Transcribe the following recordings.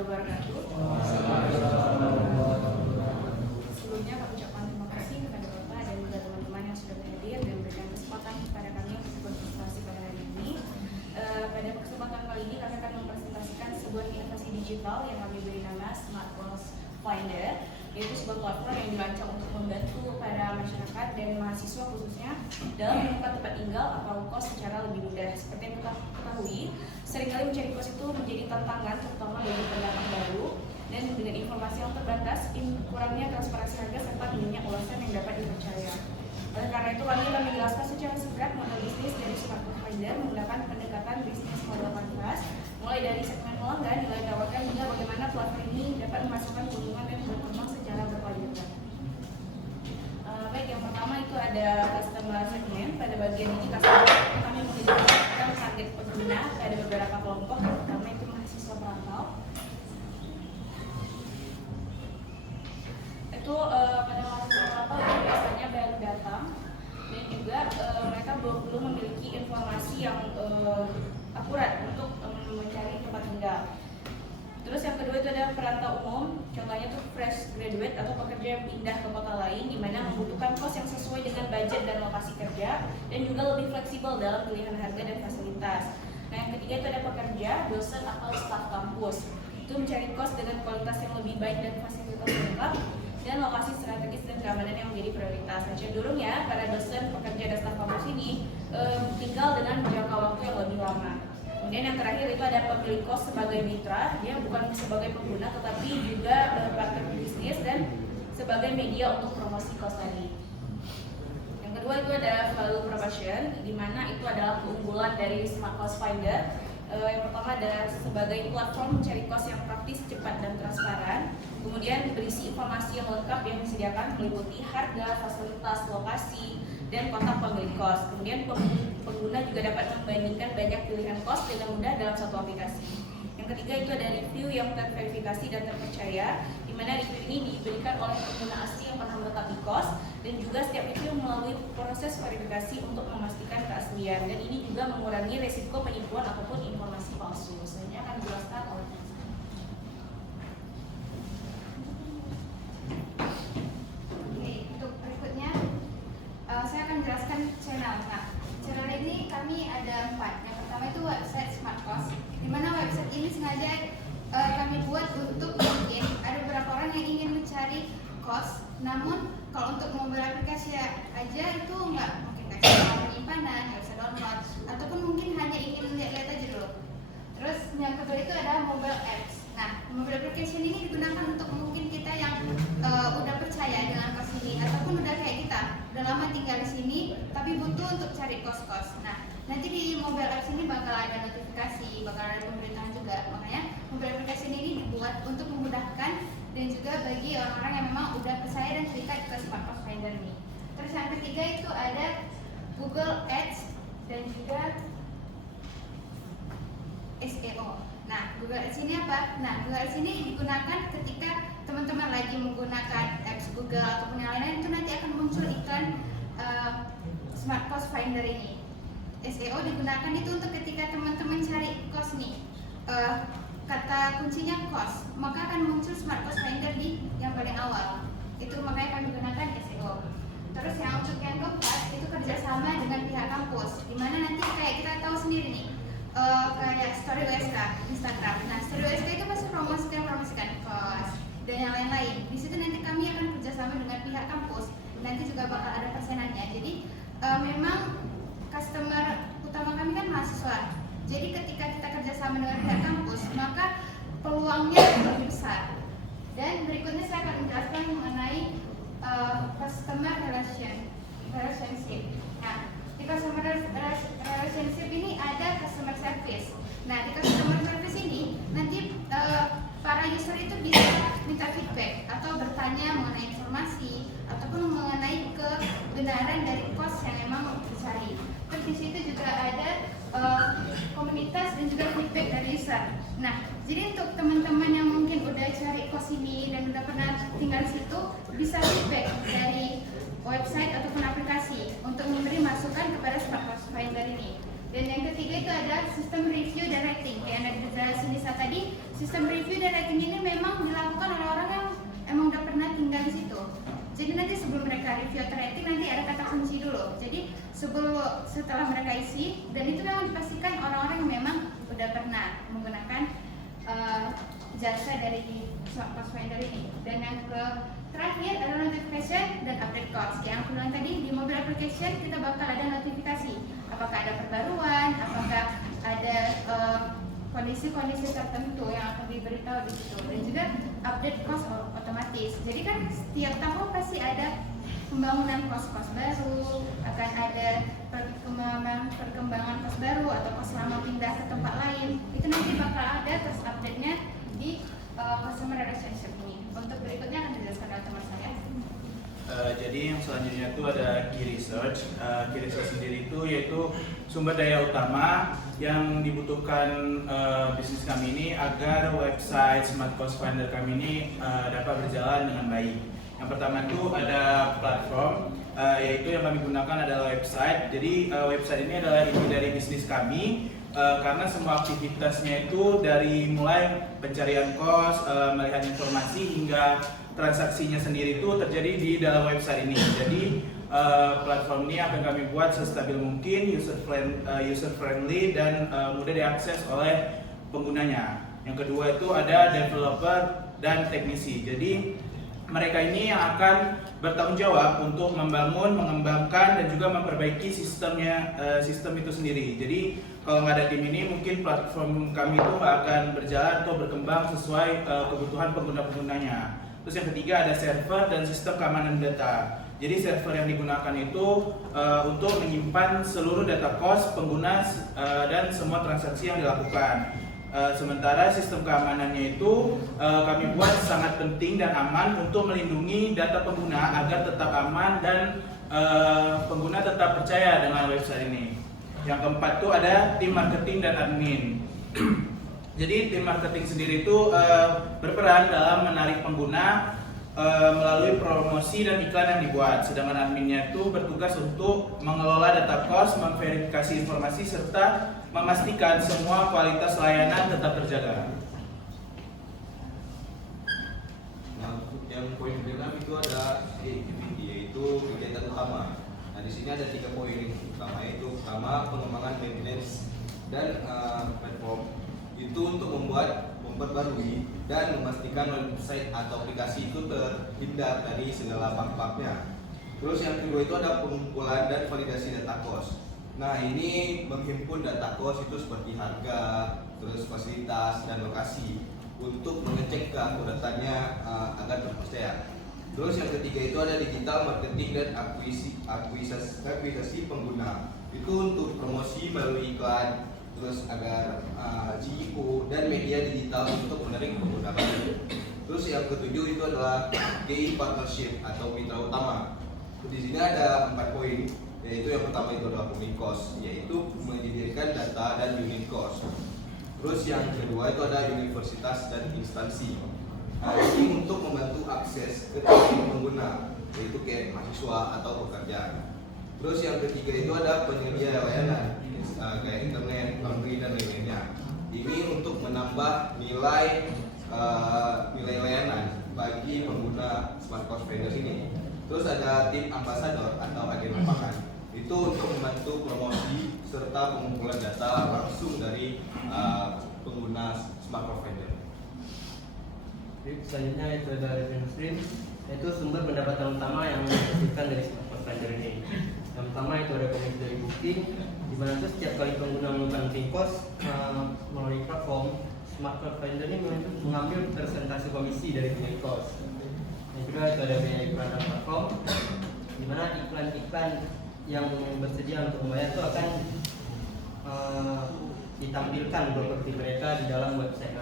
warahmatullahi wabarakatuh. Sebelumnya kami ucapkan terima kasih kepada Bapak dan juga teman-teman yang sudah hadir dan memberikan kesempatan kepada kami untuk berpresentasi pada hari ini. Pada kesempatan kali ini kami akan mempresentasikan sebuah inovasi digital yang kami beri nama Smart Cost Finder, yaitu sebuah platform yang dirancang untuk membantu para masyarakat dan mahasiswa khususnya dalam menemukan tempat tinggal atau kos secara lebih mudah. Seperti yang kita ketahui, seringkali mencari kos itu menjadi tantangan, terutama bagi pendatang baru, dan dengan informasi yang terbatas, kurangnya transparansi harga serta minimnya ulasan yang dapat dipercaya. Oleh karena itu, kami akan menjelaskan secara singkat model bisnis dari Smart Cost Finder menggunakan pendekatan bisnis model kanvas, mulai dari segmen pelanggan, nilai tawarkan, hingga bagaimana platform ini dapat menghasilkan keuntungan dan berkembang secara berkelanjutan. Baik, yang pertama itu ada customer segment. Pada bagian ini kami mengidentifikasikan target pengguna pada beberapa kelompok. Yang pertama itu mahasiswa perantau. Itu pada mahasiswa perantau itu biasanya baru datang dan juga mereka belum memiliki informasi yang akurat untuk mencari tempat tinggal. Terus yang kedua itu ada perantau umum, contohnya itu fresh graduate atau pekerja yang pindah ke kota lain, di mana membutuhkan kos yang sesuai dengan budget dan lokasi kerja, dan juga lebih fleksibel dalam pilihan harga dan fasilitas. Nah, yang ketiga itu ada pekerja, dosen atau staf kampus. Itu mencari kos dengan kualitas yang lebih baik dan fasilitas lengkap, dan lokasi strategis dan keamanan yang menjadi prioritas. Nah, cenderungnya para dosen, pekerja, dan staf kampus ini tinggal dengan jangka waktu yang lebih lama. Kemudian yang terakhir itu ada pemilik kos sebagai mitra, dia bukan sebagai pengguna tetapi juga partner bisnis dan sebagai media untuk promosi kos tadi. Yang kedua itu ada value proposition, di mana itu adalah keunggulan dari Smart Cost Finder. Yang pertama ada sebagai platform mencari kos yang praktis, cepat, dan transparan. Kemudian berisi informasi yang lengkap yang disediakan meliputi harga, fasilitas, lokasi, dan kontak pemilik kos. Kemudian pengguna juga dapat membandingkan banyak pilihan kos dengan mudah dalam satu aplikasi. Yang ketiga itu ada review yang terverifikasi dan terpercaya, di mana review ini diberikan oleh pengguna asli yang pernah menetap di kos, dan juga setiap review melalui proses verifikasi untuk memastikan keaslian, dan ini juga mengurangi resiko penipuan ataupun informasi palsu. Selanjutnya akan dijelaskan oleh saya akan jelaskan channel. Nah, channel ini kami ada 4. Yang pertama itu website Smart Cost, di mana website ini sengaja kami buat untuk mungkin ada beberapa orang yang ingin mencari kos, namun kalau untuk mobile aplikasi aja itu nggak bisa penyimpanan, nggak bisa download, ataupun mungkin hanya ingin lihat-lihat aja dulu. Terus yang kedua itu ada mobile apps. Nah, mobile application ini digunakan untuk mungkin kita yang udah percaya dengan kos ini, ataupun udah kayak kita udah lama tinggal di sini tapi butuh untuk cari kos-kos. Nah, nanti di mobile apps ini bakal ada notifikasi, bakal ada pemberitahuan juga. Makanya mobile application ini dibuat untuk memudahkan dan juga bagi orang-orang yang memang udah percaya dan terikat ke Smart Cost Finder ini. Terus yang ketiga itu ada Google Ads dan juga SEO. Nah, Google Ads ini apa? Nah, Google Ads ini digunakan ketika teman-teman lagi menggunakan apps Google ataupun yang lain-lain, itu nanti akan muncul iklan Smart Cost Finder ini. SEO digunakan itu untuk ketika teman-teman cari kos nih, kata kuncinya kos, maka akan muncul Smart Cost Finder di yang paling awal. Itu makanya kami gunakan SEO. Terus yang untuk yang keempat itu kerjasama dengan pihak kampus, dimana nanti kayak kita tahu sendiri nih, kayak Story USK Instagram. Nah, Story USK itu pasti promosikan kos dan yang lain-lain. Di situ nanti kami akan kerjasama dengan pihak kampus. Nanti juga bakal ada persenannya. Jadi memang customer utama kami kan mahasiswa. Jadi ketika kita kerjasama dengan pihak kampus, maka peluangnya lebih besar. Dan berikutnya saya akan menjelaskan mengenai customer relationship. Nah, di customer relationship ini ada customer service. Nah, di customer service ini nanti para user itu bisa minta feedback atau bertanya mengenai informasi ataupun mengenai kebenaran dari kos yang memang dicari. Terus di situ juga ada komunitas dan juga feedback dari user. Nah, jadi untuk teman-teman yang mungkin udah cari kos ini dan udah pernah tinggal di situ, bisa feedback dari website ataupun aplikasi untuk memberi masukan kepada Smart Cost Finder ini. Dan yang ketiga itu ada sistem review dan rating. Kayak yang dijelasin Nisa tadi, sistem review dan rating ini memang dilakukan oleh orang yang emang udah pernah tinggal di situ. Jadi nanti sebelum mereka review atau rating nanti ada kata kunci dulu. Jadi setelah mereka isi, dan itu memang dipastikan orang-orang yang memang udah pernah menggunakan jasa dari Smart Cost Finder ini. Dan yang terakhir adalah notification dan update cost. Yang aku bilang tadi, di mobile application kita bakal ada notifikasi apakah ada perbaruan, apakah ada kondisi-kondisi tertentu yang akan diberitahu di situ, dan juga update cost otomatis. Jadi kan setiap tahun pasti ada pembangunan kos-kos baru, akan ada perkembangan kos baru atau kos lama pindah ke tempat lain. Itu nanti bakal ada terus update-nya di customer relationship ini. Untuk berikutnya akan dijelaskan oleh teman saya. Jadi yang selanjutnya itu ada key research. Key research sendiri itu yaitu sumber daya utama yang dibutuhkan bisnis kami ini agar website Smart Cost Finder kami ini dapat berjalan dengan baik. Yang pertama itu ada platform, yaitu yang kami gunakan adalah website. Jadi website ini adalah inti dari bisnis kami. Karena semua aktivitasnya itu dari mulai pencarian kos, melihat informasi hingga transaksinya sendiri itu terjadi di dalam website ini. Jadi platform ini akan kami buat sestabil mungkin, user friendly dan mudah diakses oleh penggunanya. Yang kedua itu ada developer dan teknisi. Jadi mereka ini yang akan bertanggung jawab untuk membangun, mengembangkan dan juga memperbaiki sistem itu sendiri. Jadi kalau nggak ada tim ini mungkin platform kami itu nggak akan berjalan atau berkembang sesuai kebutuhan pengguna-penggunanya. Terus yang ketiga ada server dan sistem keamanan data. Jadi server yang digunakan itu untuk menyimpan seluruh data kos pengguna dan semua transaksi yang dilakukan. Sementara sistem keamanannya itu kami buat sangat penting dan aman untuk melindungi data pengguna agar tetap aman dan pengguna tetap percaya dengan website ini. Yang keempat itu ada tim marketing dan admin. Jadi tim marketing sendiri itu berperan dalam menarik pengguna melalui promosi dan iklan yang dibuat. Sedangkan adminnya itu bertugas untuk mengelola data kos, memverifikasi informasi serta memastikan semua kualitas layanan tetap terjaga. Nah, yang poin ke-6 itu ada activity, yaitu kegiatan utama. Nah, di sini ada 3 poin utama, yaitu pertama pengembangan maintenance dan platform. Itu untuk memperbarui dan memastikan website atau aplikasi itu terhindar dari segala bug-bugnya. Terus yang kedua itu ada pengumpulan dan validasi data kos. Nah, ini menghimpun data kos itu seperti harga, terus fasilitas dan lokasi untuk mengecek keakuratannya agar terpercaya. Terus yang ketiga itu ada digital marketing dan akuisasi pengguna. Itu untuk promosi melalui iklan, terus agar CEO dan media digital untuk menarik pengguna baru. Terus yang ketujuh itu adalah key partnership atau mitra utama. Di sini ada 4 poin, yaitu yang pertama itu adalah unit cost, yaitu menyediakan data dan unit cost. Terus yang kedua itu ada universitas dan instansi. Nah, ini untuk membantu akses ke pengguna, yaitu kayak mahasiswa atau pekerja. Terus yang ketiga itu ada penyedia layanan kayak internet, laundry dan lain-lainnya. Ini untuk menambah nilai layanan bagi pengguna Smart Cost Finder ini. Terus ada tim ambassador atau agen lapangan. Itu untuk membantu promosi serta pengumpulan data langsung dari pengguna Smart Cost Finder. Selanjutnya itu ada revenue stream, yaitu sumber pendapatan utama yang dihasilkan dari Smart Cost Finder ini. Yang pertama itu ada komisi dari booking, di mana itu setiap kali pengguna melakukan booking cost melalui platform, Smart Cost Finder ini mengambil persentase komisi dari booking cost. Yang kedua itu ada biaya iklan dan platform, di mana iklan-iklan yang bersedia untuk membayar itu akan ditampilkan properti mereka di dalam website.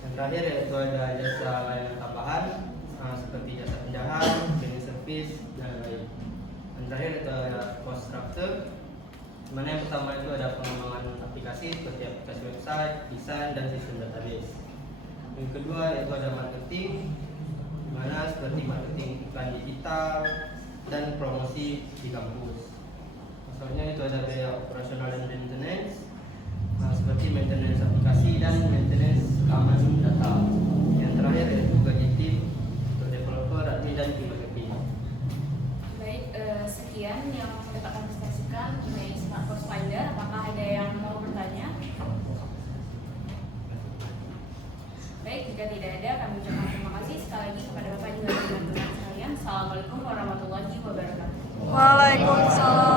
Yang terakhir yaitu ada jasa layanan tambahan seperti jasa pindahan, cleaning service dan lain. Yang terakhir itu ada cost structure, di mana yang pertama itu ada pengembangan aplikasi seperti aplikasi website, desain dan sistem database. Yang kedua yaitu ada marketing, di mana seperti marketing iklan digital dan promosi di kampus. Soalnya itu ada biaya operasional dan maintenance, seperti maintenance aplikasi dan maintenance keamanan data. Yang terakhir yaitu gaji tim untuk developer, admin dan tim marketing. Baik, sekian yang dapat kami presentasikan mengenai Smart Course Finder. Apakah ada yang mau bertanya? Baik, jika tidak ada, kami ucapkan terima kasih sekali lagi kepada Bapak juga teman-teman sekalian. Assalamualaikum warahmatullahi wabarakatuh. Waalaikumsalam.